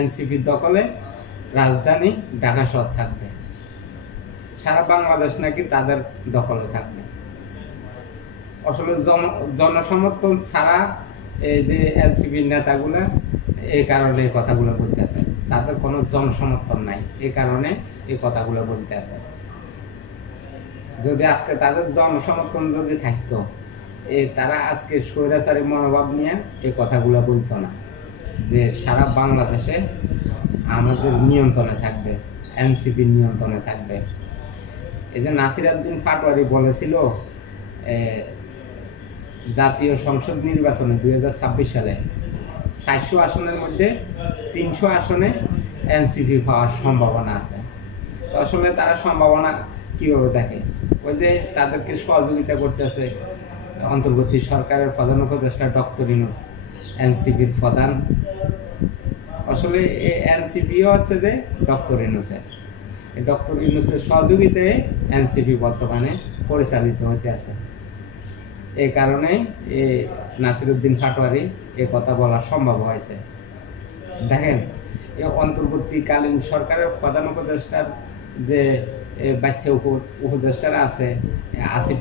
এনসিপির দখলে রাজধানী ঢাকা শহর থাকবে, সারা বাংলাদেশ নাকি তাদের দখলে থাকবে। আসলে জনসমর্থন ছাড়া এই যে এনসিপির নেতাগুলা এই কারণে এই কথাগুলো বলতেছে, তাদের কোনো জনসমর্থন নাই, এই কারণে এই কথাগুলো বলতেছে। যদি আজকে তাদের জনসমর্থন যদি থাকতো, তারা আজকে স্বৈরাচারী মনোভাব নিয়ে এই কথাগুলো বলতো না, যে সারা বাংলাদেশে আমাদের নিয়ন্ত্রণে থাকবে, এনসিপির নিয়ন্ত্রণে থাকবে। এই যে নাসির উদ্দিন পাটোয়ারি বলেছিল জাতীয় সংসদ নির্বাচনে 2026 সালে 400 আসনের মধ্যে 300 আসনে এনসিপি পাওয়ার সম্ভাবনা আছে। তো আসলে তারা সম্ভাবনা কিভাবে দেখে? ওই যে তাদেরকে সহযোগিতা করতেছে অন্তর্বর্তী সরকারের প্রধান উপদেষ্টা ডক্টর ইউনূস, এনসিপির প্রধান। আসলে এই এনসিপিও হচ্ছে যে ডক্টর ইউনূসের, ডক্টর ইউনূসের সহযোগিতায় এনসিপি বর্তমানে পরিচালিত হতে আছে। এই কারণে নাসির উদ্দিন পাটোয়ারি এ কথা বলা সম্ভব হয়েছে। দেখেন, এই অন্তর্বর্তীকালীন সরকারের প্রধান উপদেষ্টার যে বাচ্চা উপদেষ্টারা আছে, আসিফ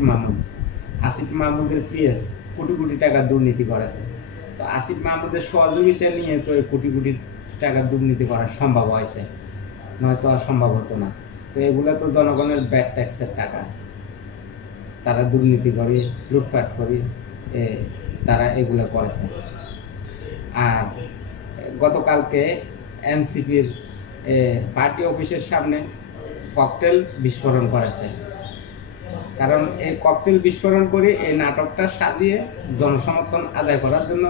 মাহমুদের পিএস কোটি কোটি টাকা দুর্নীতি করেছে। তো আসিফ মাহমুদের সহযোগিতা নিয়ে তো এই কোটি কোটি টাকা দুর্নীতি করা সম্ভব হয়েছে, নয়তো আর সম্ভব হতো না। তো এগুলো তো জনগণের ব্যাড ট্যাক্সের টাকা, তারা দুর্নীতি করে, লুটপাট করে তারা এগুলো করেছে। আর গতকালকে এনসিপির পার্টি অফিসের সামনে ককটেল বিস্ফোরণ করেছে। কারণ এই ককটেল বিস্ফোরণ করে এই নাটকটা সাজিয়ে জনসমর্থন আদায় করার জন্য,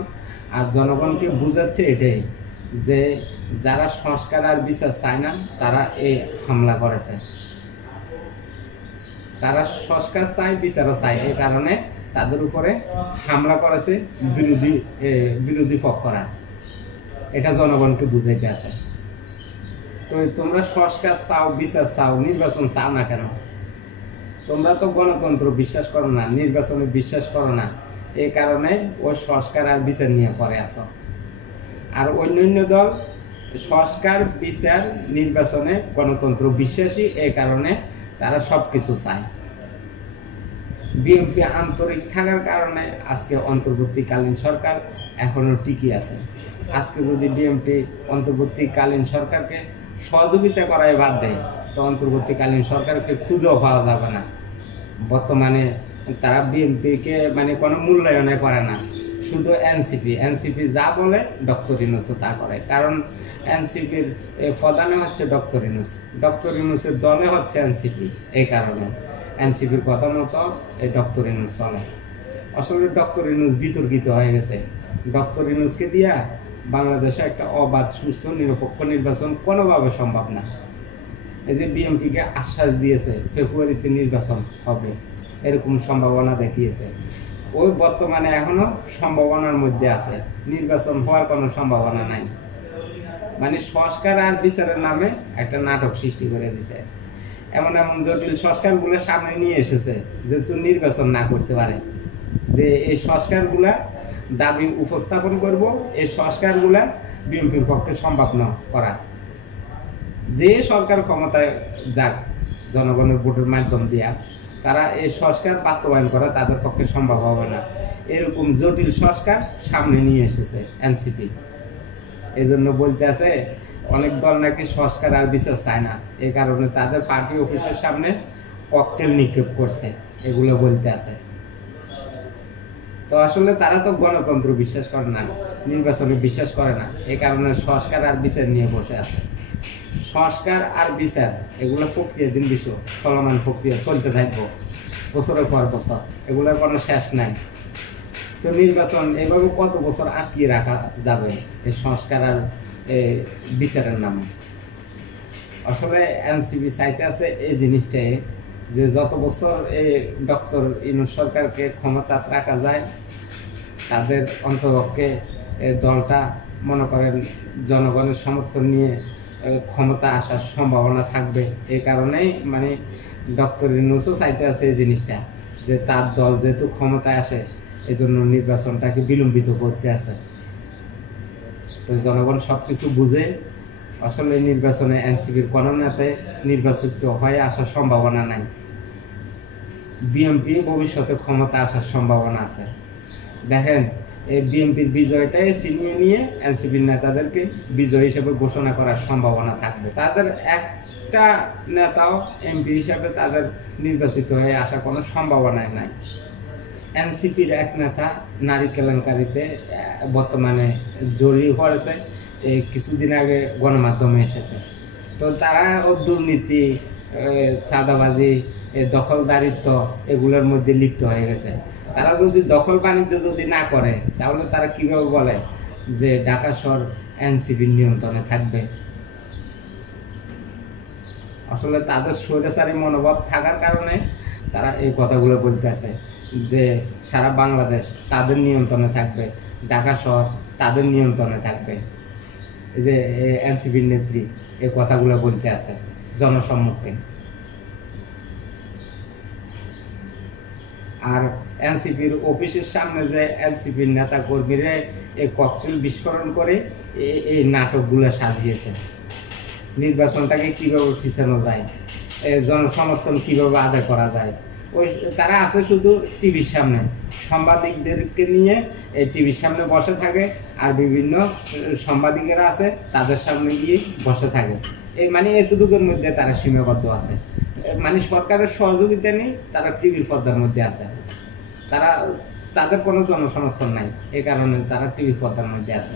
আর জনগণকে বুঝাচ্ছে এটাই যে যারা সংস্কার আর বিচার চায় না তারা এই হামলা করেছে। তারা সংস্কার চায়, বিচারও চায়, এই কারণে তাদের উপরে হামলা করেছে বিরোধী পক্ষরা। এটা জনগণকে বুঝাইতে আছে। তো তোমরা সংস্কার চাও, বিচার চাও, নির্বাচন চাও না কেন? তোমরা তো গণতন্ত্র বিশ্বাস করো না, নির্বাচনে বিশ্বাস করো না, এই কারণে ওই সংস্কার আর বিচার নিয়ে পরে আসো। আর অন্যান্য দল সংস্কার, বিচার, নির্বাচনে, গণতন্ত্র বিশ্বাসী, এই কারণে তারা সব কিছু চায়। বিএনপি আন্তরিক থাকার কারণে আজকে অন্তর্বর্তীকালীন সরকার এখনো টিকে আছে। আজকে যদি বিএনপি অন্তর্বর্তীকালীন সরকারকে সহযোগিতা করায় বাদ দেয়, তো অন্তর্বর্তীকালীন সরকারকে খুঁজেও পাওয়া যাবে না। বর্তমানে তারা বিএনপিকে মানে কোনো মূল্যায়নে করে না, শুধু এনসিপি যা বলে ডক্টর ইউনূস তা করে। কারণ এনসিপির প্রধানে হচ্ছে ডক্টর ইউনূসের দলে হচ্ছে এনসিপি, এই কারণে এনসিপির কথা মতো এই ডক্টর ইউনূস চলে। আসলে ডক্টর ইউনূস বিতর্কিত হয়ে গেছে। ডক্টর ইউনূসকে দিয়া বাংলাদেশে একটা অবাধ, সুস্থ, নিরপেক্ষ নির্বাচন কোনোভাবে সম্ভব না। এই যে বিএনপিকে আশ্বাস দিয়েছে ফেব্রুয়ারিতে নির্বাচন হবে, এরকম সম্ভাবনা দেখিয়েছে, ওই বর্তমানে এখনো সম্ভাবনার মধ্যে আছে, নির্বাচন হওয়ার কোনো সম্ভাবনা নাই। মানে সংস্কার আর বিচারের নামে একটা নাটক সৃষ্টি করে দিছে। এমন জটিল সংস্কারগুলো সামনে নিয়ে এসেছে যেহেতু নির্বাচন না করতে পারে, যে এই সংস্কারগুলা দাবি উপস্থাপন করব, এই সংস্কারগুলা বিএনপির পক্ষে সম্ভব না করা। যে সরকার ক্ষমতায় যাক জনগণের ভোটের মাধ্যম দিয়া, তারা এই সংস্কার বাস্তবায়ন করা তাদের পক্ষে সম্ভব হবে না। এরকম জটিল সংস্কার সামনে নিয়ে এসেছে এনসিপি। এই জন্য বলতে আছে অনেক দল নাকি সংস্কার আর বিচার চায় না, এই কারণে তাদের পার্টি অফিসের সামনে ককটেল নিক্ষেপ করছে, এগুলো বলতে আছে। তো আসলে তারা তো গণতন্ত্র বিশ্বাস করে না, নির্বাচনে বিশ্বাস করে না, এই কারণে সংস্কার আর বিচার নিয়ে বসে আছে। সংস্কার আর বিচার এগুলো প্রক্রিয়াধীন বিষয়, চলমান প্রক্রিয়া, চলতে থাকবো বছরের পর বছর, এগুলোর কোনো শেষ নাই। তো নির্বাচন এইভাবে কত বছর আটকিয়ে রাখা যাবে এই সংস্কার আর বিচারের নামে? আসলে এনসিপি চাইতে আছে এই জিনিসটাই, যে যত বছর এই ডক্টর ইউনূস সরকারকে ক্ষমতা রাখা যায়, তাদের অন্তপক্ষে দলটা মনে করেন জনগণের সমর্থন নিয়ে ক্ষমতা আসার সম্ভাবনা থাকবে। এই কারণেই মানে ডক্টর ইউনূসও চাইতে আছে এই জিনিসটা, যে তার দল যেহেতু ক্ষমতায় আসে, এই জন্য নির্বাচনটাকে বিলম্বিত করতে আছে। তো জনগণ সব কিছু বুঝে আসলে নির্বাচনে এনসিপির কোনো নেতা নির্বাচিত হয়ে আসার সম্ভাবনা নাই। বিএনপি ভবিষ্যতে ক্ষমতা আসার সম্ভাবনা আছে। দেখেন, এই বিএনপির বিজয়টাই ছিনিয়ে নিয়ে এনসিপির নেতাদেরকে বিজয় হিসেবে ঘোষণা করার সম্ভাবনা থাকবে। তাদের একটা নেতাও এমপি হিসাবে তাদের নির্বাচিত হয়ে আসার কোনো সম্ভাবনাই নাই। এনসিপির এক নেতা নারী কেলেঙ্কারিতে বর্তমানে জড়িয়ে পড়েছে, কিছুদিন আগে গণমাধ্যমে এসেছে। তো তারা দুর্নীতি, চাঁদাবাজি, দখলদারিত্ব এগুলোর মধ্যে লিপ্ত হয়ে গেছে। তারা যদি দখল বাণিজ্য যদি না করে, তাহলে তারা কিভাবে বলে যে ঢাকা শহর এনসিপির নিয়ন্ত্রণে থাকবে? আসলে তাদের স্বৈরাচারী মনোভাব থাকার কারণে তারা এই কথাগুলো বলতেছে যে সারা বাংলাদেশ তাদের নিয়ন্ত্রণে থাকবে, ঢাকা শহর তাদের নিয়ন্ত্রণে থাকবে। এই যে এনসিপির নেত্রী এই কথাগুলো বলতে আছে জনসম্মুখে। আর এনসিপির অফিসের সামনে যে এনসিপির নেতা কর্মীরা এই ককটেল বিস্ফোরণ করে এই নাটকগুলো সাজিয়েছে। নির্বাচনটাকে কিভাবে পিছানো যায়, জনসমর্থন কিভাবে আদায় করা যায়, ওই তারা আছে শুধু টিভির সামনে, সাংবাদিকদেরকে নিয়ে এই টিভির সামনে বসে থাকে, আর বিভিন্ন সাংবাদিকেরা আছে তাদের সামনে গিয়ে বসে থাকে। এই মানে এতটুকুর মধ্যে তারা সীমাবদ্ধ আছে। মানে সরকারের সহযোগিতা নেই, তারা টিভির পর্দার মধ্যে আছে। তাদের কোনো জনসমর্থন নাই, এই কারণে তারা টিভির পর্দার মধ্যে আছে।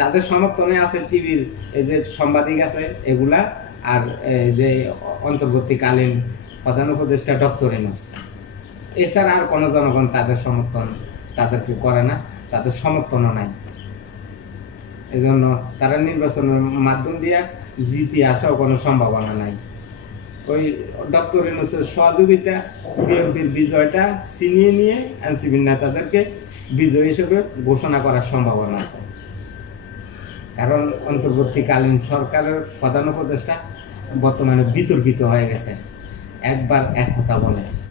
তাদের সমর্থনে আছে টিভির এই যে সাংবাদিক আছে এগুলা, আর যে অন্তর্বর্তীকালীন প্রধান উপদেষ্টা ডক্টর ইউনূস। এছাড়া আর কোনো জনগণ তাদের সমর্থন তাদেরকে করে না, তাদের সমর্থনও নাই। এজন্য তারা নির্বাচনের মাধ্যম দিয়ে জিতে আসাও কোনো সম্ভাবনা নাই। ওই ডক্টর ইউনূসের সহযোগিতা বিএনপির বিজয়টা ছিনিয়ে নিয়ে এনসিপির নেতাদেরকে বিজয় হিসেবে ঘোষণা করার সম্ভাবনা আছে। কারণ অন্তর্বর্তীকালীন সরকারের প্রধান উপদেষ্টা বর্তমানে বিতর্কিত হয়ে গেছে, একবার এক কথা বলে।